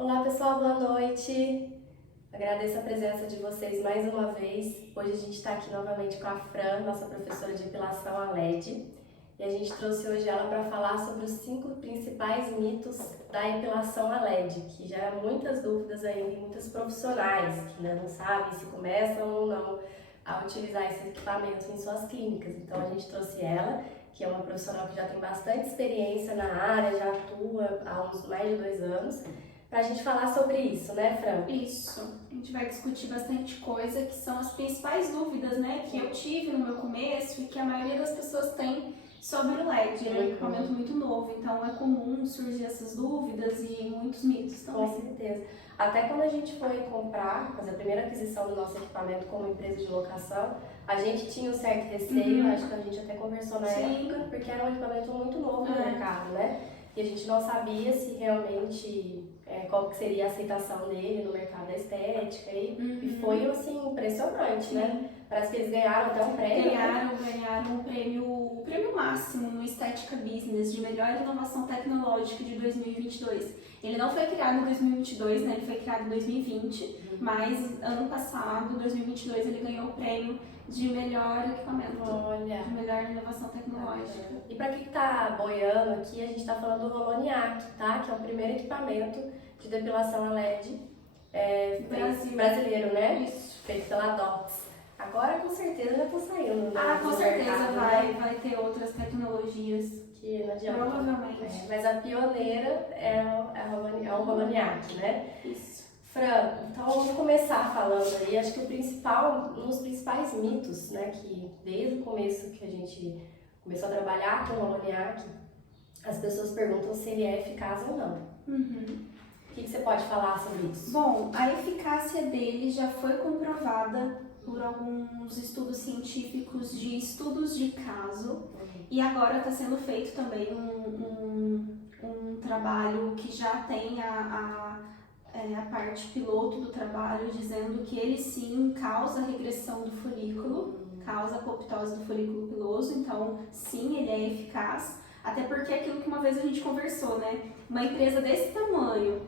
Olá pessoal, boa noite. Agradeço a presença de vocês mais uma vez. Hoje a gente está aqui novamente com a Fran, nossa professora de depilação a LED. E a gente trouxe hoje ela para falar sobre os 5 principais mitos da depilação a LED, que gera muitas dúvidas ainda em muitos profissionais que ainda não sabem se começam ou não a utilizar esse equipamento em suas clínicas. Então a gente trouxe ela, que é uma profissional que já tem bastante experiência na área, já atua há uns mais de 2 anos, para a gente falar sobre isso, né, Fran? Isso. A gente vai discutir bastante coisa que são as principais dúvidas, né, que eu tive no meu começo e que a maioria das pessoas tem sobre o LED. É um equipamento muito novo, então é comum surgir essas dúvidas e muitos mitos também. Com certeza. Até quando a gente foi comprar, fazer a primeira aquisição do nosso equipamento como empresa de locação, a gente tinha um certo receio, acho que a gente até conversou na época, porque era um equipamento muito novo no mercado, né? E a gente não sabia se realmente qual que seria a aceitação dele no mercado da estética e foi assim impressionante, né? Parece que eles ganharam até um prêmio. Ganharam o prêmio máximo no Estética Business de melhor inovação tecnológica de 2022. Ele não foi criado em 2022, né? Ele foi criado em 2020, mas ano passado, 2022, ele ganhou o prêmio de melhor equipamento, de melhor inovação tecnológica. E para quem tá boiando aqui, a gente tá falando do Roloniac, tá? Que é o primeiro equipamento de depilação a LED brasileiro, né? Isso. Feito pela Dots. Agora com certeza já tá saindo, né? Com certeza vai ter outras tecnologias. Que não adianta. Provavelmente. Mas a pioneira é o Roloniac, né? Isso. Fran, então vamos começar falando aí, acho que um dos principais mitos, né, que desde o começo que a gente começou a trabalhar com o Roloniac, as pessoas perguntam se ele é eficaz ou não. O que você pode falar sobre isso? Bom, a eficácia dele já foi comprovada por alguns estudos científicos de estudos de caso e agora está sendo feito também um trabalho que já tem a parte piloto do trabalho dizendo que ele sim causa regressão do folículo, causa apoptose do folículo piloso, então sim, ele é eficaz, até porque aquilo que uma vez a gente conversou, né? Uma empresa desse tamanho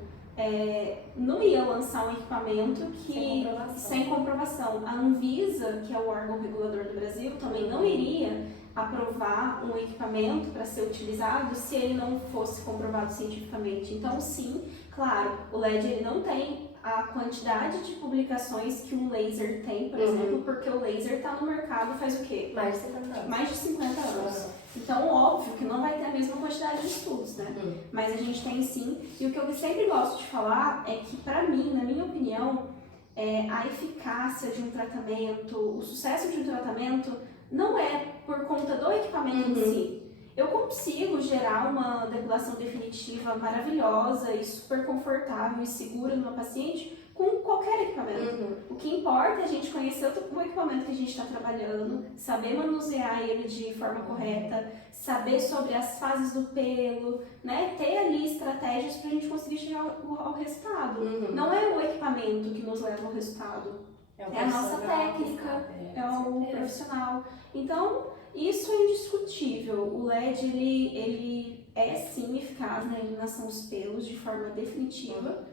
não ia lançar um equipamento que sem comprovação. A Anvisa, que é o órgão regulador do Brasil, também não iria aprovar um equipamento para ser utilizado se ele não fosse comprovado cientificamente. Então, sim, claro, o LED ele não tem a quantidade de publicações que um laser tem, por exemplo, porque o laser está no mercado faz o quê? Mais de 50 anos. Mais de 50 anos. Então, óbvio que não vai ter a mesma quantidade de estudos, né? Mas a gente tem sim. E o que eu sempre gosto de falar é que, para mim, na minha opinião, a eficácia de um tratamento, o sucesso de um tratamento não é por conta do equipamento em si. Eu consigo gerar uma depilação definitiva maravilhosa e super confortável e segura no meu paciente com qualquer equipamento. O que importa é a gente conhecer o equipamento que a gente está trabalhando, saber manusear ele de forma correta, saber sobre as fases do pelo, né? Ter ali estratégias para a gente conseguir chegar ao resultado. Não é o equipamento que nos leva ao resultado, é a nossa técnica, é o profissional. Então, isso é indiscutível. O LED ele é sim eficaz na eliminação dos pelos de forma definitiva,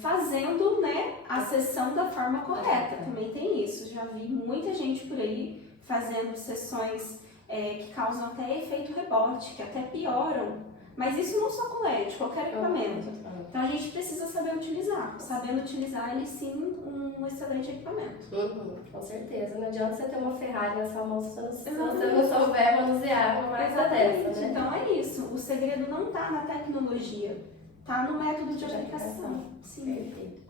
fazendo, né, a sessão da forma correta. Também tem isso. Já vi muita gente por aí fazendo sessões que causam até efeito rebote, que até pioram. Mas isso não só com LED, qualquer equipamento. Então a gente precisa saber utilizar. Sabendo utilizar, ele sim um excelente equipamento. Com certeza. Não adianta você ter uma Ferrari na sua mão se você não souber manusear uma máquina dessa, né? Então é isso. O segredo não está na tecnologia, está no método de aplicação. Sim. Perfeito.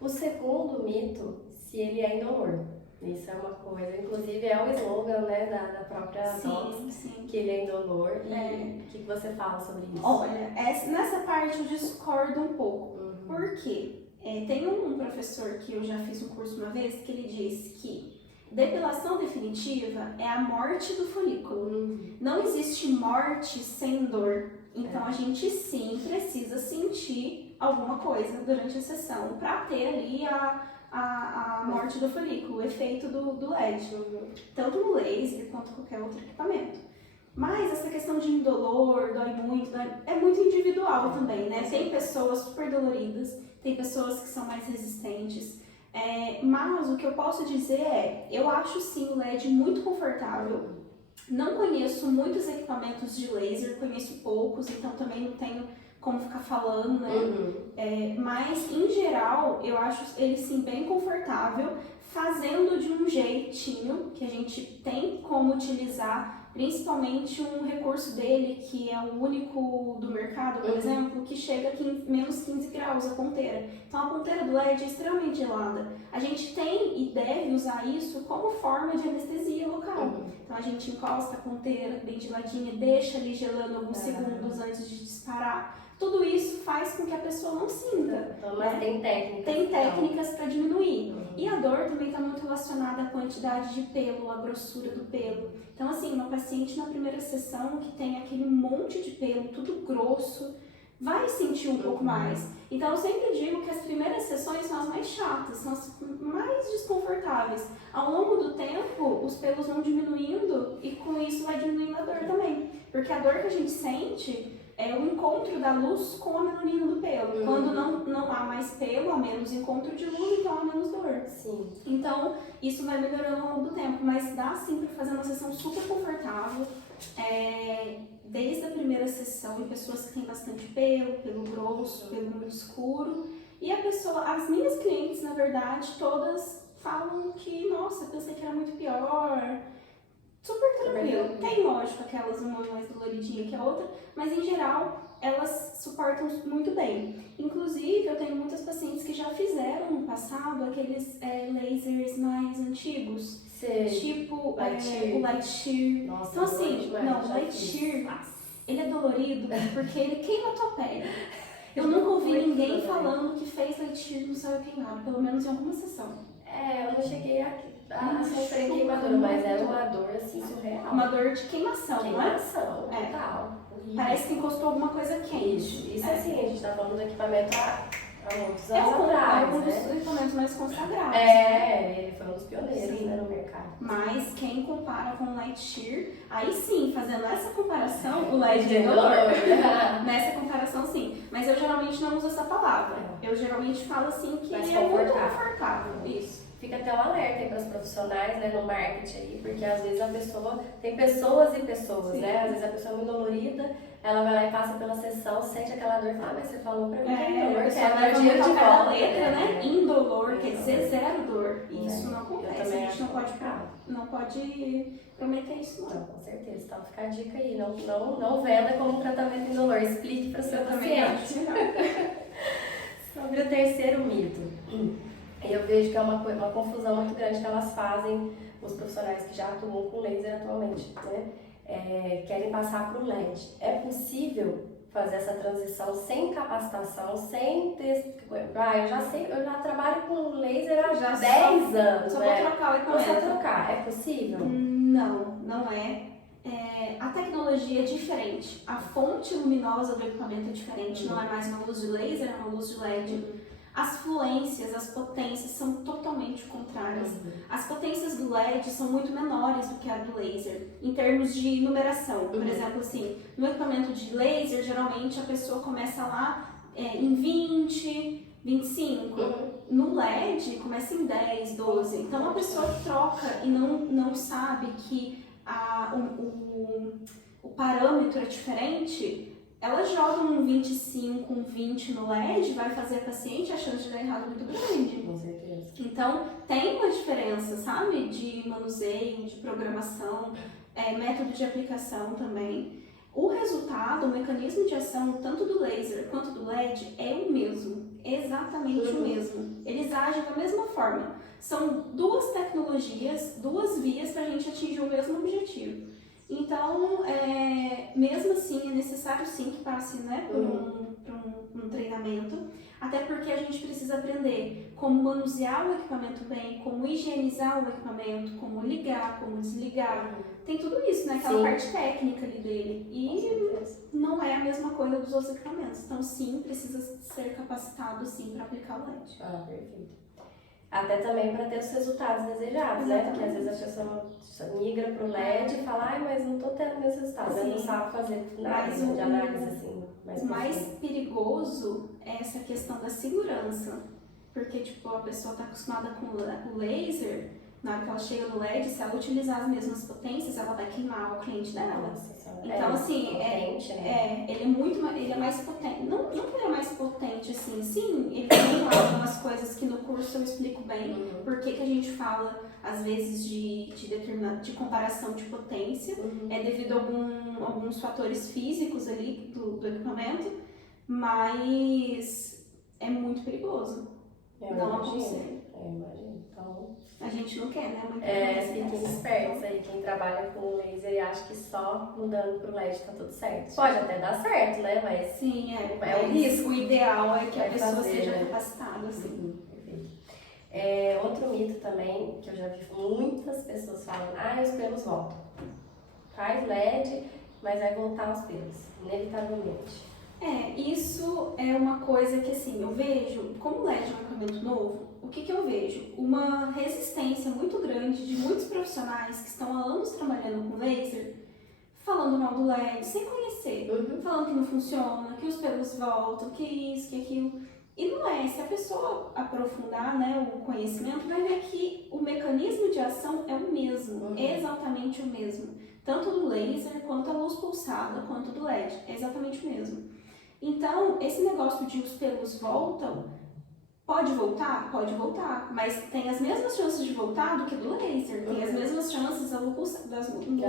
O segundo mito, se ele é indolor. Isso é uma coisa, inclusive é o slogan, né, da própria Dots, que ele é indolor. E o que você fala sobre isso? Olha, nessa parte eu discordo um pouco. Por quê? Tem um professor que eu já fiz um curso uma vez que ele disse que depilação definitiva é a morte do folículo. Não existe morte sem dor. Então a gente sim precisa sentir alguma coisa durante a sessão para ter ali a morte do folículo, o efeito do LED, tanto no laser quanto qualquer outro equipamento. Mas essa questão de indolor, dói muito, é muito individual também, né? Tem pessoas super doloridas, tem pessoas que são mais resistentes. Mas o que eu posso dizer eu acho sim o LED muito confortável. Não conheço muitos equipamentos de laser, conheço poucos, então também não tenho como ficar falando, né? Mas em geral eu acho ele sim bem confortável, fazendo de um jeitinho que a gente tem como utilizar, principalmente um recurso dele que é o único do mercado, por exemplo, que chega a menos 15 graus a ponteira. Então a ponteira do LED é extremamente gelada. A gente tem e deve usar isso como forma de anestesia local. Então a gente encosta a ponteira bem geladinha, deixa ali gelando alguns segundos antes de disparar. Tudo isso faz com que a pessoa não sinta. Então, mas tem técnicas. Tem técnicas para diminuir. E a dor também está muito relacionada à quantidade de pelo, à grossura do pelo. Então, assim, uma paciente na primeira sessão que tem aquele monte de pelo, tudo grosso, vai sentir um pouco mais. Então, eu sempre digo que as primeiras sessões são as mais chatas, são as mais desconfortáveis. Ao longo do tempo, os pelos vão diminuindo e com isso vai diminuindo a dor também. Porque a dor que a gente sente é o encontro da luz com a melanina do pelo. Quando não há mais pelo, há menos encontro de luz, então há menos dor. Sim. Então, isso vai melhorando ao longo do tempo, mas dá sim para fazer uma sessão super confortável, desde a primeira sessão, em pessoas que têm bastante pelo grosso, pelo muito escuro. E as minhas clientes, na verdade, todas falam que, nossa, pensei que era muito pior. Super tranquilo. Tem, lógico, aquelas uma mais doloridinha que a outra, mas em geral elas suportam muito bem. Inclusive, eu tenho muitas pacientes que já fizeram no passado aqueles lasers mais antigos. Tipo o Light Shear. Nossa, então assim, o Light Shear, ele é dolorido porque ele queima a tua pele. Eu nunca ouvi ninguém falando que fez Light Shear no saiu queimado, pelo menos em alguma sessão. Eu não cheguei a sofrer queimadura, mas é uma dor assim surreal. Uma dor de queimação, Queimação, total. Parece que encostou alguma coisa quente. Isso assim, a gente tá falando do equipamento há muitos anos atrás, um dos equipamentos mais consagrados. Ele foi um dos pioneiros, né, no mercado. Mas quem compara com o Light Shear, aí sim, fazendo essa comparação, o LED é dolor. Nessa comparação, sim. Mas eu geralmente não uso essa palavra. Eu geralmente falo assim que ele é muito confortável. Isso. Fica até um alerta aí para os profissionais, né, no marketing aí, porque às vezes a pessoa, tem pessoas e pessoas, né? Às vezes a pessoa é muito dolorida, ela vai lá e passa pela sessão, sente aquela dor e fala, mas você falou pra mim que é dolor, você vai dinheiro de volta volta, letra, né? Indolor, quer dizer zero dor. E isso não acontece, a gente não pode prometer isso não. Com certeza, então fica a dica aí, não venda como tratamento indolor, explique para o seu paciente. Sobre o terceiro mito. Eu vejo que é uma confusão muito grande que elas fazem, os profissionais que já atuam com laser atualmente, né? Querem passar para o LED. É possível fazer essa transição sem capacitação, sem ter... eu já trabalho com laser há 10 anos, Só né? vou trocar o equipamento. Só trocar, é possível? Não é. A tecnologia é diferente. A fonte luminosa do equipamento é diferente. Não é mais uma luz de laser, é uma luz de LED. As fluências, as potências são totalmente contrárias. As potências do LED são muito menores do que a do laser, em termos de numeração. Por exemplo, assim, no equipamento de laser, geralmente a pessoa começa lá em 20, 25. No LED, começa em 10, 12. Então, a pessoa troca e não sabe que o parâmetro é diferente. Ela joga um 25, um 20 no LED, vai fazer a paciente, a chance de dar errado é muito grande. Com certeza. Então, tem uma diferença, sabe? De manuseio, de programação, método de aplicação também. O resultado, o mecanismo de ação, tanto do laser quanto do LED, é o mesmo. Exatamente o mesmo. Eles agem da mesma forma. São duas tecnologias, duas vias para a gente atingir o mesmo objetivo. Então, mesmo assim, é necessário sim que passe, né, por um treinamento, até porque a gente precisa aprender como manusear o equipamento bem, como higienizar o equipamento, como ligar, como desligar. Tem tudo isso, né, aquela parte técnica ali dele. E não é a mesma coisa dos outros equipamentos. Então, sim, precisa ser capacitado sim para aplicar o LED. Perfeito. Até também para ter os resultados desejados, né? Porque às vezes a pessoa migra para o LED e fala, mas não estou tendo meus resultados, eu não sabe fazer nada de análise assim. O mais perigoso é essa questão da segurança, porque tipo, a pessoa está acostumada com o laser, na hora que ela chega no LED, se ela utilizar as mesmas potências, ela vai queimar o cliente dela. Então, assim, ele é mais potente. Não que ele é mais potente, assim, sim, ele tem algumas coisas que no curso eu explico bem, porque que a gente fala, às vezes, de comparação de potência, é devido a alguns fatores físicos ali do equipamento, mas é muito perigoso. Não aconselho. Imagino. Então, a gente não quer, né? Fiquem espertos aí, quem trabalha com laser e acha que só mudando pro LED tá tudo certo. Pode até dar certo, né? Mas sim, é o risco. O ideal é que a pessoa seja capacitada, assim. Perfeito. Outro mito também, que eu já vi muitas pessoas falando, os pelos voltam. Faz LED, mas vai voltar os pelos, inevitavelmente. Isso é uma coisa que, assim, eu vejo, como o LED é um equipamento novo, o que eu vejo? Uma resistência muito grande de muitos profissionais que estão há anos trabalhando com laser, falando mal do LED, sem conhecer, falando que não funciona, que os pelos voltam, que isso, que aquilo. E não é, se a pessoa aprofundar, né, o conhecimento, vai ver que o mecanismo de ação é o mesmo, exatamente o mesmo. Tanto do laser, quanto a luz pulsada, quanto do LED, é exatamente o mesmo. Então, esse negócio de os pelos voltam, pode voltar? Pode voltar, mas tem as mesmas chances de voltar do que do laser, tem as mesmas chances da luz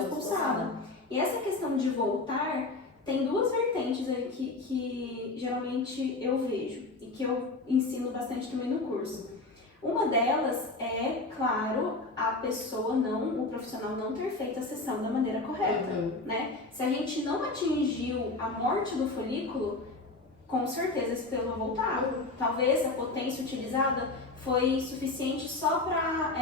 pulsada. E essa questão de voltar, tem duas vertentes aí que geralmente eu vejo e que eu ensino bastante também no curso. Uma delas é, claro, o profissional não ter feito a sessão da maneira correta, né? Se a gente não atingiu a morte do folículo, com certeza esse pelo vai voltar. Talvez a potência utilizada foi suficiente só para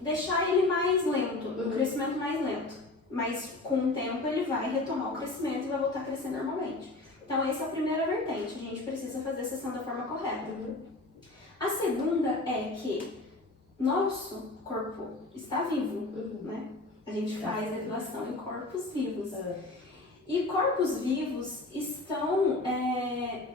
deixar ele mais lento, o crescimento mais lento. Mas com o tempo ele vai retomar o crescimento e vai voltar a crescer normalmente. Então essa é a primeira vertente, a gente precisa fazer a sessão da forma correta. A segunda é que nosso corpo está vivo, né? A gente faz depilação em corpos vivos. E corpos vivos estão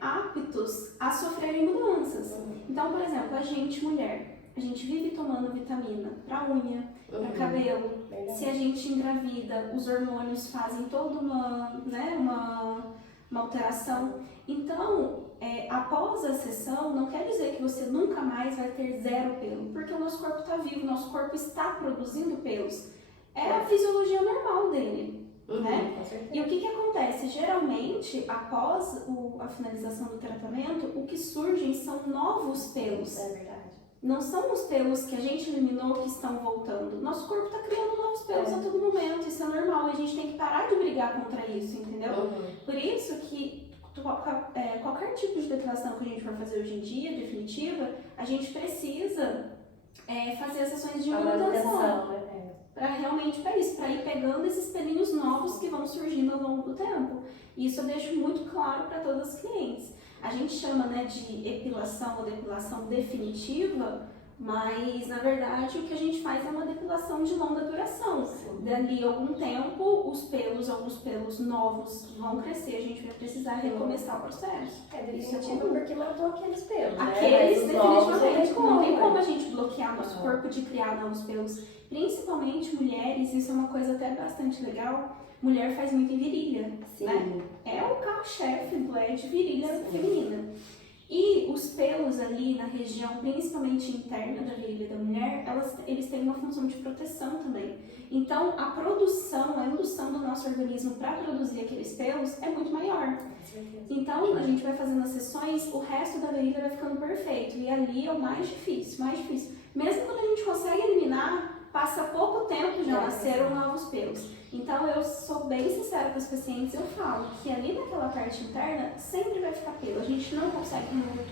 aptos a sofrerem mudanças. Então, por exemplo, a gente, mulher, a gente vive tomando vitamina para unha, para cabelo. Se a gente engravida, os hormônios fazem toda uma alteração. Então, após a sessão, não quer dizer que você nunca mais vai ter zero pelo, porque o nosso corpo está vivo, o nosso corpo está produzindo pelos. É a fisiologia normal dele. Né? E o que acontece? Geralmente, após a finalização do tratamento, o que surgem são novos pelos. É verdade. Não são os pelos que a gente eliminou que estão voltando. Nosso corpo está criando novos pelos a todo momento, isso é normal. E a gente tem que parar de brigar contra isso, entendeu? Por isso que qualquer tipo de depilação que a gente for fazer hoje em dia, definitiva, a gente precisa fazer as sessões de manutenção. Para realmente para ir pegando esses pelinhos novos que vão surgindo ao longo do tempo. E isso eu deixo muito claro para todas as clientes. A gente chama de epilação ou depilação definitiva, mas na verdade o que a gente faz é uma depilação de longa duração. Dali a algum tempo, alguns pelos novos vão crescer, a gente vai precisar recomeçar o processo. Definitivo porque matou aqueles pelos. Aqueles definitivamente. Não tem como a gente bloquear nosso corpo de criar novos pelos. Principalmente mulheres, isso é uma coisa até bastante legal. Mulher faz muito em virilha, né? É o carro-chefe do LED, virilha feminina. E os pelos ali na região, principalmente interna da virilha da mulher, eles têm uma função de proteção também. Então, a produção, a indução do nosso organismo para produzir aqueles pelos é muito maior. Então, a gente vai fazendo as sessões, o resto da virilha vai ficando perfeito. E ali é o mais difícil. Mesmo quando a gente consegue eliminar, passa pouco tempo, já nasceram novos pelos. Então, eu sou bem sincera com os pacientes, eu falo que ali naquela parte interna sempre vai ficar pelo, a gente não consegue remover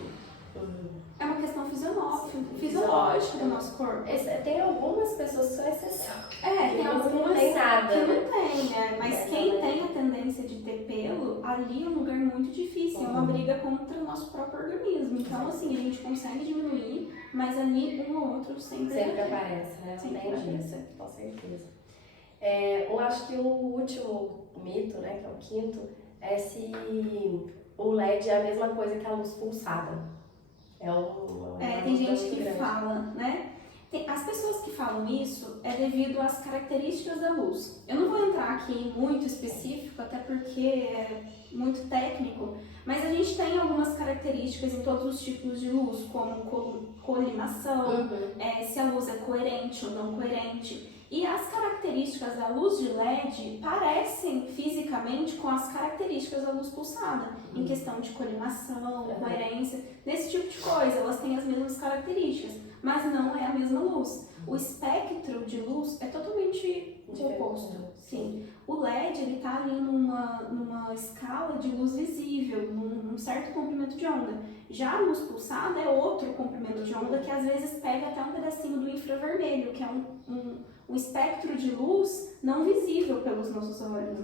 tudo. É uma questão fisiológica do nosso corpo. Tem algumas pessoas que são exceção. Tem algumas que não tem nada. Que não tem, mas quem tem a tendência de ter pelo, ali é um lugar muito difícil, é uma briga contra o nosso próprio organismo. Então, assim, a gente consegue diminuir, mas ali um ou outro sempre aparece, né? Não tem disso, com certeza. Eu acho que o último mito, né, que é o quinto, é se o LED é a mesma coisa que a luz pulsada. Tem gente que fala, né? As pessoas que falam isso é devido às características da luz. Eu não vou entrar aqui em muito específico, até porque é muito técnico, mas a gente tem algumas características em todos os tipos de luz, como colimação, se a luz é coerente ou não coerente. E as características da luz de LED parecem fisicamente com as características da luz pulsada, em questão de colimação, coerência, desse tipo de coisa, elas têm as mesmas características, mas não é a mesma luz. O espectro de luz é totalmente oposto. Sim. O LED ele está ali numa escala de luz visível, num certo comprimento de onda. Já a luz pulsada é outro comprimento de onda que às vezes pega até um pedacinho do infravermelho, que é um espectro de luz não visível pelos nossos olhos.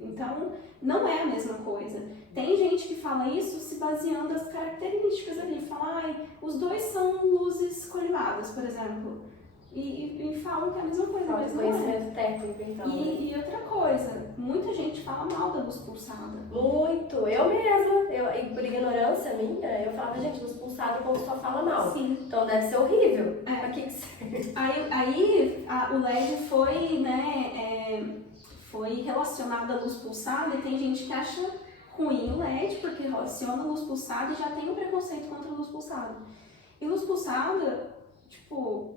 Então, não é a mesma coisa. Tem gente que fala isso se baseando nas características ali. Fala, os dois são luzes colimadas, por exemplo. E falam que é a mesma coisa, mas não é. Conhecimento técnico, então. E outra coisa, muita gente fala mal da luz pulsada. Muito. Eu mesma, por ignorância minha, eu falava, gente, luz pulsada o povo só fala mal. Sim. Então deve ser horrível. Pra que serve? Aí o LED foi, né, foi relacionado à luz pulsada e tem gente que acha ruim o LED porque relaciona a luz pulsada e já tem um preconceito contra a luz pulsada. E luz pulsada, tipo...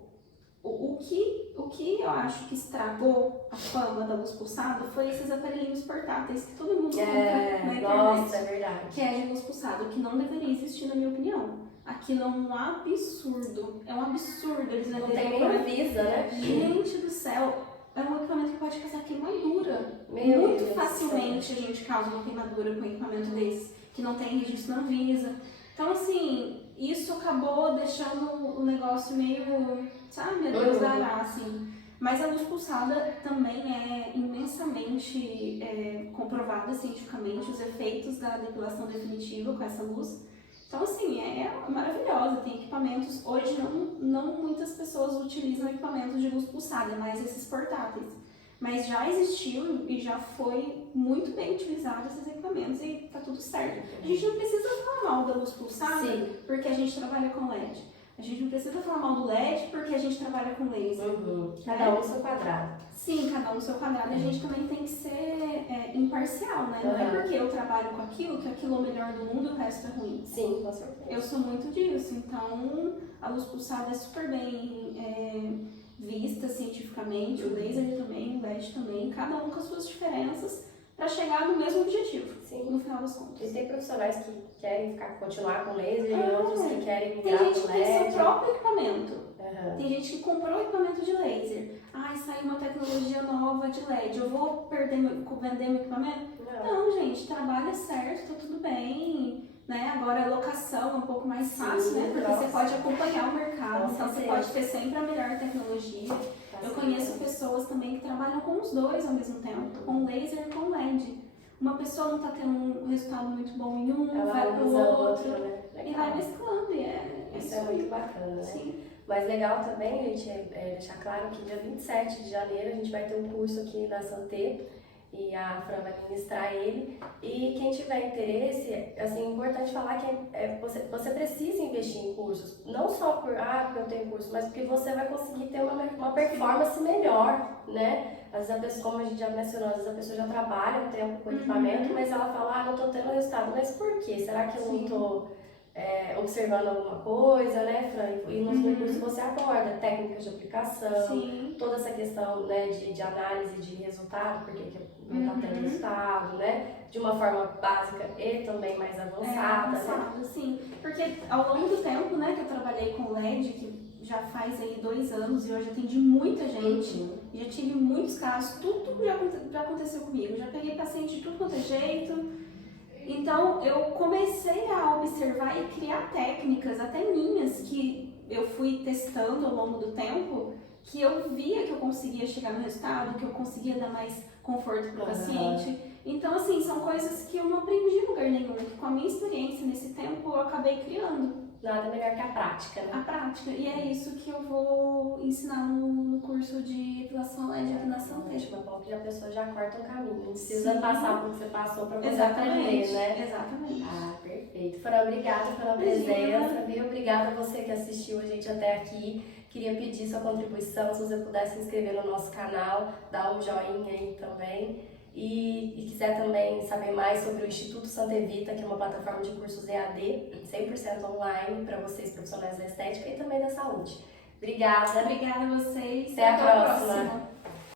O que eu acho que estragou a fama da luz pulsada foi esses aparelhinhos portáteis que todo mundo compra na internet. Nossa, é verdade. Que é de luz pulsada, o que não deveria existir na minha opinião. Aquilo é um absurdo. É um absurdo eles não tem nem avisa, né? Gente do céu, é um equipamento que pode causar queimadura. Muito facilmente a gente causa uma queimadura com um equipamento desse, que não tem registro na Anvisa. Então, assim, isso acabou deixando o negócio meio, sabe, a Deus dará, assim. Mas a luz pulsada também é imensamente comprovada cientificamente, os efeitos da depilação definitiva com essa luz. Então, assim, é maravilhosa. Tem equipamentos, hoje não muitas pessoas utilizam equipamentos de luz pulsada, mas esses portáteis. Mas já existiu e já foi muito bem utilizado esses equipamentos e tá tudo certo. A gente não precisa falar mal da luz pulsada porque a gente trabalha com LED. A gente não precisa falar mal do LED porque a gente trabalha com laser. Cada um no seu quadrado. Sim, cada um no seu quadrado. E a gente também tem que ser imparcial, né? Não é porque eu trabalho com aquilo que aquilo é o melhor do mundo e o resto é ruim. Sim, com certeza. Eu sou muito disso. Então, a luz pulsada é super bem vista cientificamente, o laser também, o LED também, cada um com as suas diferenças para chegar no mesmo objetivo, no final das contas. E tem profissionais que querem continuar com laser e outros que querem migrar com LED. Tem gente que tem seu próprio equipamento. Tem gente que comprou equipamento de laser. Saiu uma tecnologia nova de LED, eu vou vender meu equipamento? Não, gente, trabalha certo, tá tudo bem. Né? Agora a locação é um pouco mais fácil, né? Porque você pode acompanhar o mercado, então você pode ter sempre a melhor tecnologia. Eu conheço pessoas também que trabalham com os dois ao mesmo tempo, com laser e com LED. Uma pessoa não está tendo um resultado muito bom em um, vai para o outro, e vai mesclando. Isso é muito bacana, né? Sim. Mas legal também, gente, deixar claro que dia 27 de janeiro a gente vai ter um curso aqui na Santé, e a Fran vai ministrar ele. E quem tiver interesse, assim, é importante falar que você precisa investir em cursos, não só porque eu tenho curso, mas porque você vai conseguir ter uma performance melhor, né? Às vezes a pessoa, como a gente já mencionou, às vezes a pessoa já trabalha um tempo com equipamento, mas ela fala, não estou tendo resultado, mas por quê? Será que eu não estou observando alguma coisa, né, Fran? E no curso você aborda técnicas de aplicação, toda essa questão, né, de análise de resultado, porque não está tendo resultado, né? De uma forma básica e também mais avançada. Né? Sim. Porque ao longo do tempo, né, que eu trabalhei com LED, que já faz aí 2 anos e hoje atendi muita gente, já tive muitos casos, tudo já aconteceu comigo. Já peguei paciente de tudo quanto é jeito. Então, eu comecei a observar e criar técnicas, até minhas, que eu fui testando ao longo do tempo, que eu via que eu conseguia chegar no resultado, que eu conseguia dar mais conforto para o paciente. Então, assim, são coisas que eu não aprendi em lugar nenhum, que com a minha experiência nesse tempo eu acabei criando. Nada melhor que a prática, né? A prática. E é isso que eu vou ensinar no curso de epilação LED e afinação T. Ótimo, é bom que a pessoa já corta um caminho. Não precisa Sim. passar por que você passou para poder Exatamente. aprender, né? Exatamente. Ah, perfeito. Fran, obrigada pela presença, viu? Obrigada a você que assistiu a gente até aqui. Queria pedir sua contribuição, se você puder se inscrever no nosso canal, dar um joinha aí também. E quiser também saber mais sobre o Instituto Santa Evita, que é uma plataforma de cursos EAD, 100% online para vocês profissionais da estética e também da saúde. Obrigada. Obrigada a vocês. Até a próxima.